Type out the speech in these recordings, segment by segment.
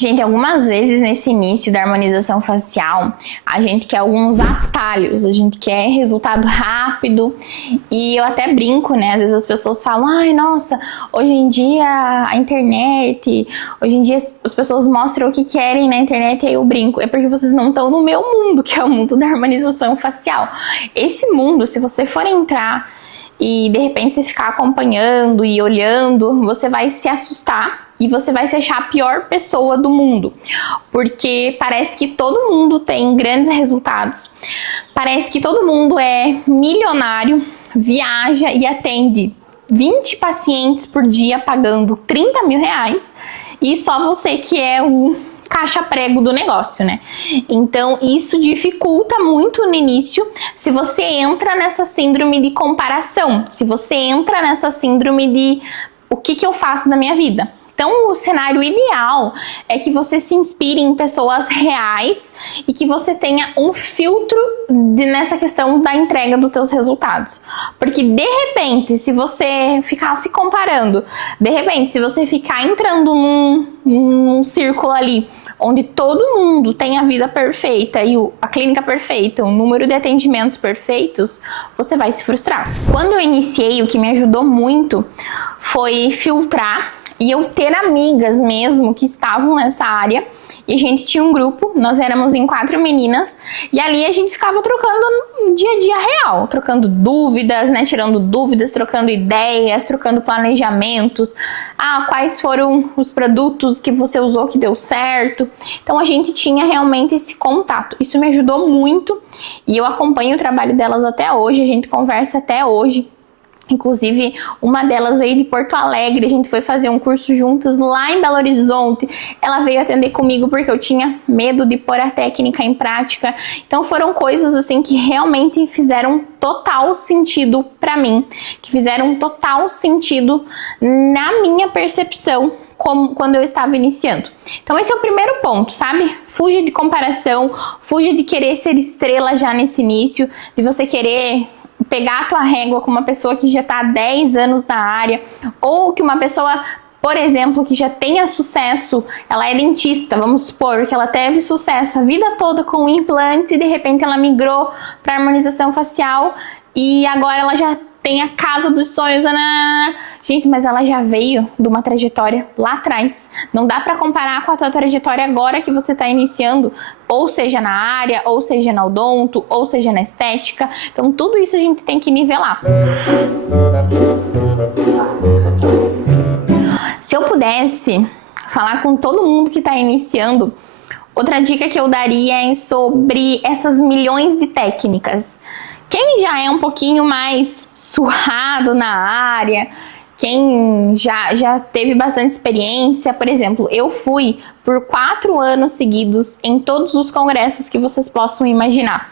Gente, algumas vezes nesse início da harmonização facial, a gente quer alguns atalhos, a gente quer resultado rápido e eu até brinco, né? Às vezes as pessoas falam, ai, nossa, hoje em dia a internet, hoje em dia as pessoas mostram o que querem na internet e aí eu brinco. É porque vocês não estão no meu mundo, que é o mundo da harmonização facial. Esse mundo, se você for entrar e de repente você ficar acompanhando e olhando, você vai se assustar e você vai se achar a pior pessoa do mundo, porque parece que todo mundo tem grandes resultados, parece que todo mundo é milionário, viaja e atende 20 pacientes por dia pagando 30 mil reais e só você que é o caixa-prego do negócio, né? Então isso dificulta muito no início se você entra nessa síndrome de comparação, se você entra nessa síndrome de o que eu faço da minha vida. Então, o cenário ideal é que você se inspire em pessoas reais e que você tenha um filtro nessa questão da entrega dos teus resultados. Porque, de repente, se você ficar se comparando, de repente, se você ficar entrando num círculo ali, onde todo mundo tem a vida perfeita e a clínica perfeita, o número de atendimentos perfeitos, você vai se frustrar. Quando eu iniciei, o que me ajudou muito foi filtrar e eu ter amigas mesmo que estavam nessa área. E a gente tinha um grupo, nós éramos em 4 meninas, e ali a gente ficava trocando no dia a dia real, trocando dúvidas, né, tirando dúvidas, trocando ideias, trocando planejamentos, quais foram os produtos que você usou que deu certo. Então a gente tinha realmente esse contato, isso me ajudou muito, e eu acompanho o trabalho delas até hoje, a gente conversa até hoje. Inclusive, uma delas veio de Porto Alegre, a gente foi fazer um curso juntas lá em Belo Horizonte. Ela veio atender comigo porque eu tinha medo de pôr a técnica em prática. Então foram coisas assim que realmente fizeram total sentido pra mim, que fizeram total sentido na minha percepção quando eu estava iniciando. Então esse é o primeiro ponto, sabe? Fuja de comparação, fuja de querer ser estrela já nesse início, de você querer pegar a tua régua com uma pessoa que já está há 10 anos na área, ou que uma pessoa, por exemplo, que já tenha sucesso, ela é dentista, vamos supor que ela teve sucesso a vida toda com implantes e de repente ela migrou para harmonização facial e agora ela já tem a casa dos sonhos. Gente, mas ela já veio de uma trajetória lá atrás. Não dá para comparar com a tua trajetória agora que você está iniciando, ou seja na área, ou seja na odonto, ou seja na estética. Então tudo isso a gente tem que nivelar. Se eu pudesse falar com todo mundo que está iniciando, outra dica que eu daria é sobre essas milhões de técnicas. Quem já é um pouquinho mais surrado na área, quem já teve bastante experiência, por exemplo, eu fui por 4 anos seguidos em todos os congressos que vocês possam imaginar.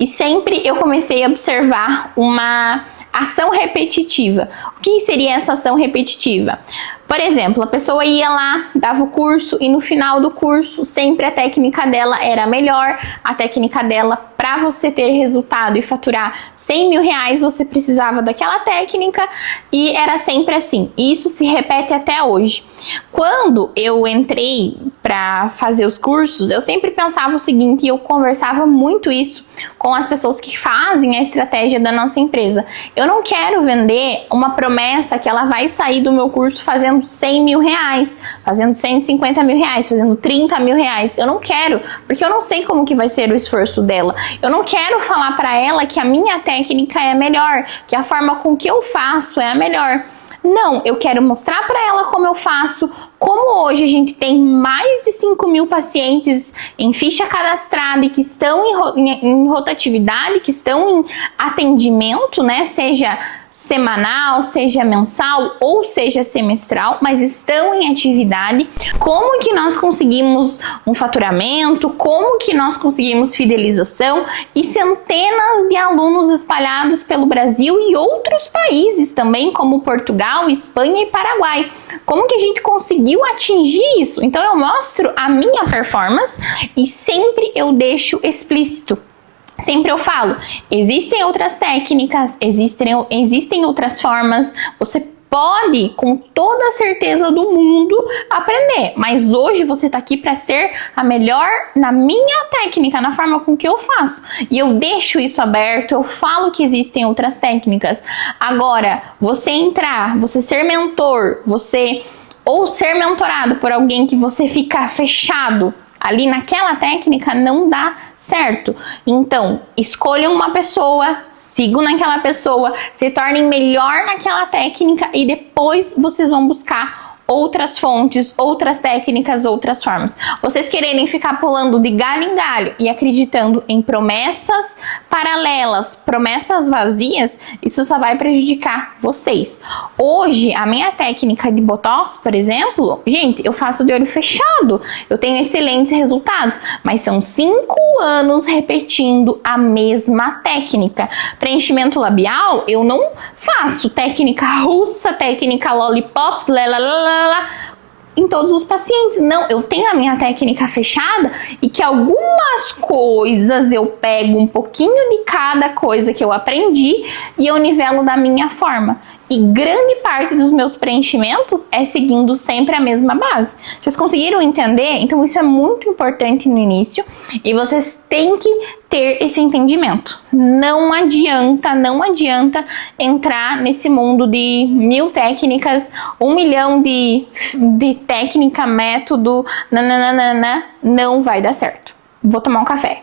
E sempre eu comecei a observar uma ação repetitiva. O que seria essa ação repetitiva? Por exemplo, a pessoa ia lá, dava o curso e no final do curso sempre a técnica dela era melhor, a técnica dela, para você ter resultado e faturar 100 mil reais, você precisava daquela técnica e era sempre assim. E isso se repete até hoje. Quando eu entrei para fazer os cursos, eu sempre pensava o seguinte, e eu conversava muito isso com as pessoas que fazem a estratégia da nossa empresa. Eu não quero vender uma promessa que ela vai sair do meu curso fazendo 100 mil reais, fazendo 150 mil reais, fazendo 30 mil reais. Eu não quero, porque eu não sei como que vai ser o esforço dela. Eu não quero falar para ela que a minha técnica é melhor, que a forma com que eu faço é a melhor. Não, eu quero mostrar para ela como eu faço, como hoje a gente tem mais de 5 mil pacientes em ficha cadastrada e que estão em rotatividade, que estão em atendimento, né? Seja semanal, seja mensal ou seja semestral, mas estão em atividade. Como que nós conseguimos um faturamento, como que nós conseguimos fidelização e centenas de alunos espalhados pelo Brasil e outros países também, como Portugal, Espanha e Paraguai. Como que a gente conseguiu atingir isso? Então eu mostro a minha performance e sempre eu deixo explícito. Sempre eu falo, existem outras técnicas, existem outras formas, você pode, com toda a certeza do mundo, aprender. Mas hoje você tá aqui para ser a melhor na minha técnica, na forma com que eu faço. E eu deixo isso aberto, eu falo que existem outras técnicas. Agora, você entrar, você ser mentor, ou ser mentorado por alguém que você fica fechado ali naquela técnica, não dá certo. Então, escolham uma pessoa, sigam naquela pessoa, se tornem melhor naquela técnica e depois vocês vão buscar outras fontes, outras técnicas, outras formas. Vocês quererem ficar pulando de galho em galho e acreditando em promessas paralelas, promessas vazias, isso só vai prejudicar vocês. Hoje, a minha técnica de Botox, por exemplo, gente, eu faço de olho fechado, eu tenho excelentes resultados, mas são 5 anos repetindo a mesma técnica. Preenchimento labial, eu não faço técnica russa, técnica lollipops, em todos os pacientes. Não, eu tenho a minha técnica fechada e que algumas coisas eu pego um pouquinho de cada coisa que eu aprendi e eu nivelo da minha forma. E grande parte dos meus preenchimentos é seguindo sempre a mesma base. Vocês conseguiram entender? Então isso é muito importante no início e vocês têm que ter esse entendimento. Não adianta entrar nesse mundo de 1000 técnicas, 1 milhão de técnica, método, nananana, não vai dar certo. Vou tomar um café.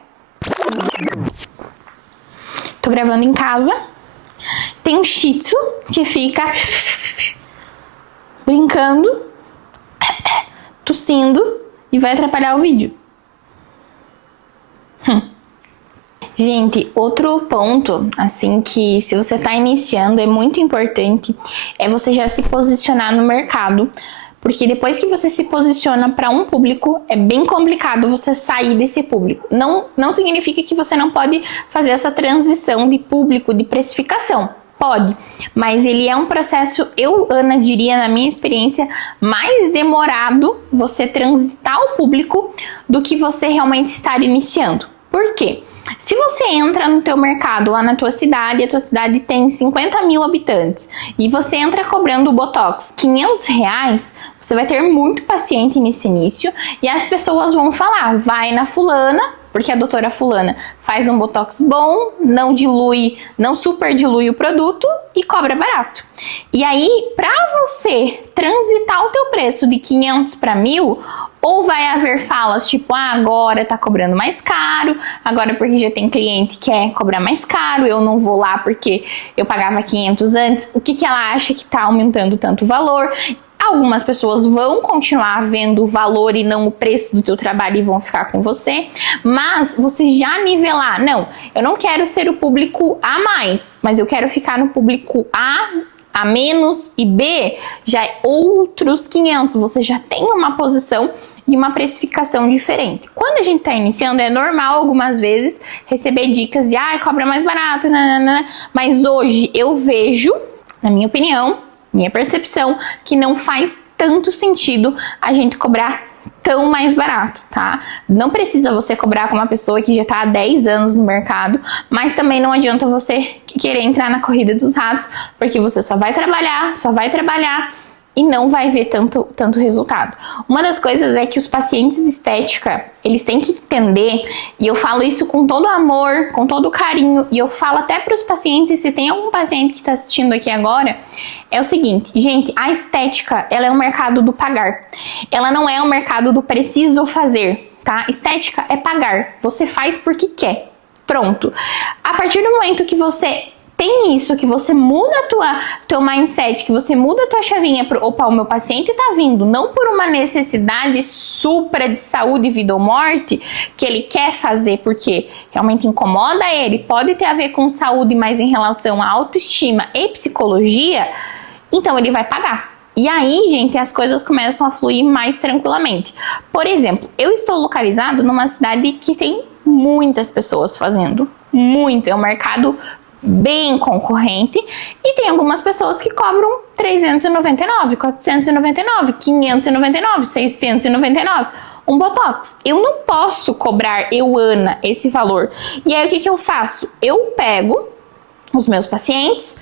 Tô gravando em casa. Tem um shih tzu que fica brincando, tossindo e vai atrapalhar o vídeo. Gente, outro ponto, assim, que se você tá iniciando é muito importante, é você já se posicionar no mercado. Porque depois que você se posiciona para um público, é bem complicado você sair desse público. Não significa que você não pode fazer essa transição de público, de precificação. Pode, mas ele é um processo, eu, Ana, diria na minha experiência, mais demorado você transitar o público do que você realmente estar iniciando. Por quê? Se você entra no teu mercado lá na tua cidade, a tua cidade tem 50 mil habitantes e você entra cobrando o Botox R$500, você vai ter muito paciente nesse início e as pessoas vão falar, vai na fulana, porque a doutora fulana faz um Botox bom, não dilui, não super dilui o produto e cobra barato. E aí, para você transitar o teu preço de 500 para 1.000, ou vai haver falas tipo, agora tá cobrando mais caro, agora porque já tem cliente que quer cobrar mais caro, eu não vou lá porque eu pagava 500 antes, o que ela acha que tá aumentando tanto o valor? Algumas pessoas vão continuar vendo o valor e não o preço do teu trabalho e vão ficar com você, mas você já nivelar, não, eu não quero ser o público A+, mas eu quero ficar no público A menos e B, já é outros 500, você já tem uma posição e uma precificação diferente. Quando a gente está iniciando, é normal algumas vezes receber dicas de, cobra mais barato, nanana, mas hoje eu vejo, na minha opinião, minha percepção, que não faz tanto sentido a gente cobrar tão mais barato, tá? Não precisa você cobrar com uma pessoa que já tá há 10 anos no mercado, mas também não adianta você querer entrar na corrida dos ratos, porque você só vai trabalhar e não vai ver tanto resultado. Uma das coisas é que os pacientes de estética, eles têm que entender, e eu falo isso com todo amor, com todo carinho, e eu falo até para os pacientes, se tem algum paciente que está assistindo aqui agora, é o seguinte, gente, a estética, ela é um mercado do pagar. Ela não é um mercado do preciso fazer, tá? Estética é pagar. Você faz porque quer. Pronto. A partir do momento que você tem isso, que você muda teu mindset, que você muda a tua chavinha pro, opa, o meu paciente tá vindo, não por uma necessidade supra de saúde, vida ou morte, que ele quer fazer porque realmente incomoda ele, pode ter a ver com saúde, mas em relação à autoestima e psicologia, então ele vai pagar. E aí, gente, as coisas começam a fluir mais tranquilamente. Por exemplo, eu estou localizado numa cidade que tem muitas pessoas fazendo, muito, é um mercado bem concorrente e tem algumas pessoas que cobram 399, 499, 599, 699 um Botox. Eu não posso cobrar, Ana, esse valor. E aí o que eu faço? Eu pego os meus pacientes,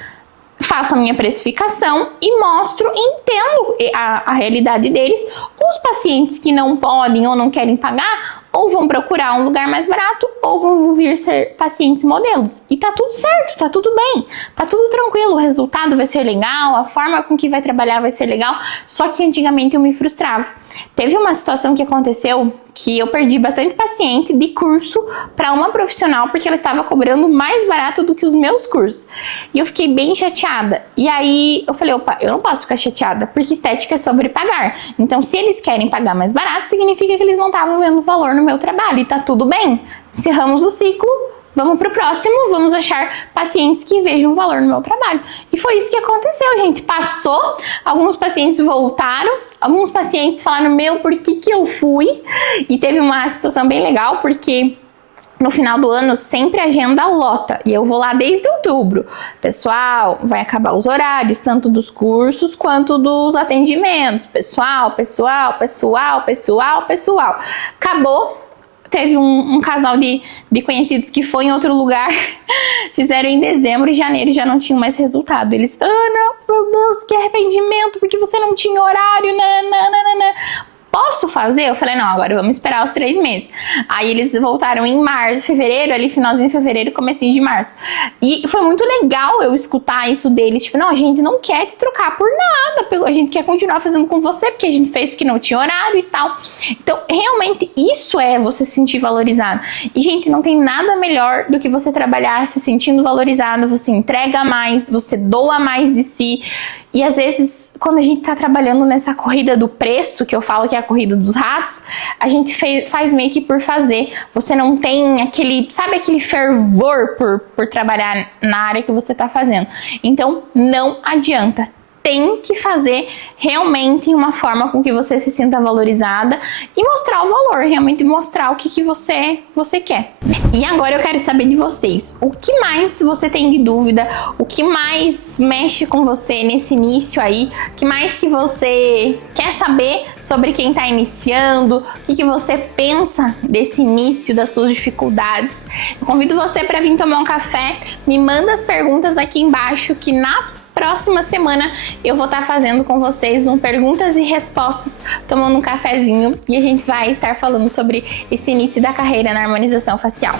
faço a minha precificação e mostro, entendo a realidade deles. Os pacientes que não podem ou não querem pagar, ou vão procurar um lugar mais barato, ou vão vir ser pacientes modelos. E tá tudo certo, tá tudo bem, tá tudo tranquilo, o resultado vai ser legal, a forma com que vai trabalhar vai ser legal, só que antigamente eu me frustrava. Teve uma situação que aconteceu que eu perdi bastante paciente de curso para uma profissional porque ela estava cobrando mais barato do que os meus cursos. E eu fiquei bem chateada. E aí eu falei, opa, eu não posso ficar chateada, porque estética é sobre pagar. Então, se eles querem pagar mais barato, significa que eles não estavam vendo valor no meu trabalho. E tá tudo bem. Encerramos o ciclo. Vamos pro próximo, vamos achar pacientes que vejam valor no meu trabalho. E foi isso que aconteceu, gente. Passou, alguns pacientes voltaram, alguns pacientes falaram, meu, por que eu fui? E teve uma situação bem legal, porque no final do ano sempre a agenda lota, e eu vou lá desde outubro. Pessoal, vai acabar os horários, tanto dos cursos quanto dos atendimentos. Pessoal. Acabou. Teve um casal de conhecidos que foi em outro lugar, fizeram em dezembro e janeiro já não tinham mais resultado. Eles, Ana, meu Deus, que arrependimento, porque você não tinha horário, nananana. Posso fazer? Eu falei, não, agora vamos esperar os 3 meses. Aí eles voltaram em março, fevereiro, ali finalzinho de fevereiro, comecinho de março. E foi muito legal eu escutar isso deles, tipo, não, a gente não quer te trocar por nada, a gente quer continuar fazendo com você, porque a gente fez porque não tinha horário e tal. Então, realmente, isso é você se sentir valorizado. E, gente, não tem nada melhor do que você trabalhar se sentindo valorizado, você entrega mais, você doa mais de si. E às vezes, quando a gente tá trabalhando nessa corrida do preço, que eu falo que é a corrida dos ratos, a gente faz meio que por fazer. Você não tem aquele, sabe, aquele fervor por trabalhar na área que você tá fazendo. Então, não adianta. Tem que fazer realmente uma forma com que você se sinta valorizada e mostrar o valor, realmente mostrar o que você quer. E agora eu quero saber de vocês, o que mais você tem de dúvida, o que mais mexe com você nesse início aí, o que mais que você quer saber sobre quem está iniciando, o que você pensa desse início, das suas dificuldades. Eu convido você para vir tomar um café, me manda as perguntas aqui embaixo que na próxima semana eu vou estar fazendo com vocês um perguntas e respostas, tomando um cafezinho, e a gente vai estar falando sobre esse início da carreira na harmonização facial.